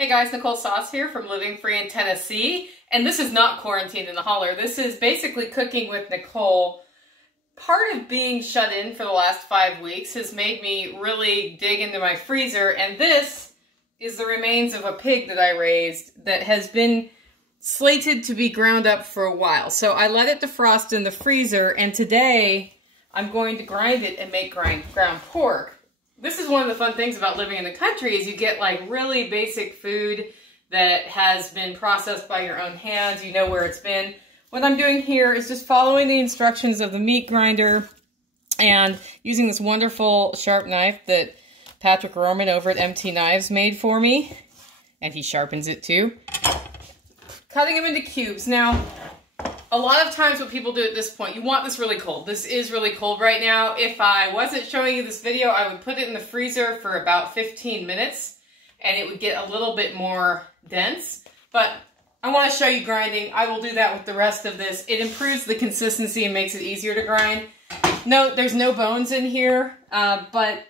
Hey guys, Nicole Sauce here from Living Free in Tennessee, and this is not quarantine in the holler. This is basically cooking with Nicole. Part of being shut in for the last 5 weeks has made me really dig into my freezer, and this is the remains of a pig that I raised that has been slated to be ground up for a while. So I let it defrost in the freezer, and today I'm going to grind it and make ground pork. This is one of the fun things about living in the country is you get like really basic food that has been processed by your own hands. You know where it's been. What I'm doing here is just following the instructions of the meat grinder and using this wonderful sharp knife that Patrick Roman over at MT Knives made for me. And he sharpens it too. Cutting them into cubes. Now, a lot of times what people do at this point, you want this really cold. This is really cold right now. If I wasn't showing you this video, I would put it in the freezer for about 15 minutes and it would get a little bit more dense. But I want to show you grinding. I will do that with the rest of this. It improves the consistency and makes it easier to grind. No, there's no bones in here, but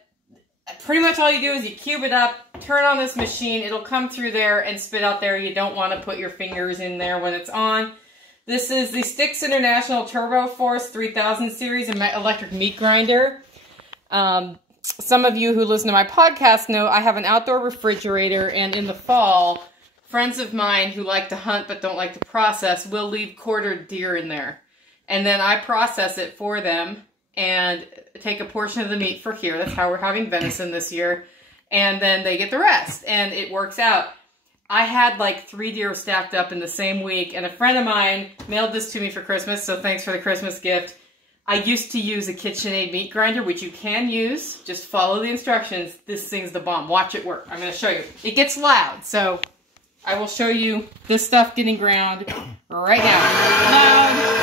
pretty much all you do is you cube it up, turn on this machine, it'll come through there and spit out there. You don't want to put your fingers in there when it's on. This is the Sticks International Turbo Force 3000 series electric meat grinder. Some of you who listen to my podcast know I have an outdoor refrigerator, and in the fall, friends of mine who like to hunt but don't like to process will leave quartered deer in there. And then I process it for them and take a portion of the meat for here. That's how we're having venison this year. And then they get the rest, and it works out. I had like 3 deer stacked up in the same week, and a friend of mine mailed this to me for Christmas, so thanks for the Christmas gift. I used to use a KitchenAid meat grinder, which you can use. Just follow the instructions. This thing's the bomb. Watch it work. I'm going to show you. It gets loud, so I will show you this stuff getting ground right now. Loud.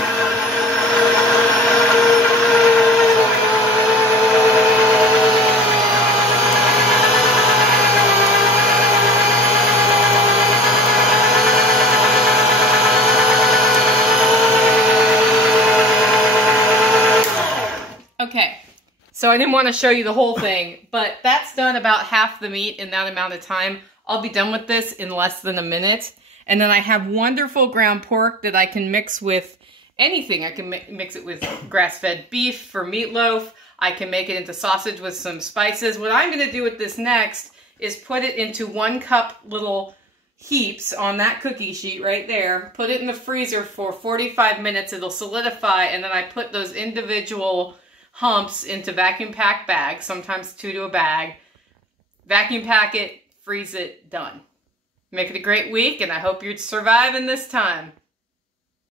Okay, so I didn't want to show you the whole thing, but that's done about half the meat in that amount of time. I'll be done with this in less than a minute. And then I have wonderful ground pork that I can mix with anything. I can mix it with grass-fed beef for meatloaf. I can make it into sausage with some spices. What I'm going to do with this next is put it into 1 cup little heaps on that cookie sheet right there. Put it in the freezer for 45 minutes. It'll solidify, and then I put those individual humps into vacuum pack bags, sometimes 2 to a bag. Vacuum pack it, freeze it, done. Make it a great week, and I hope you're surviving this time.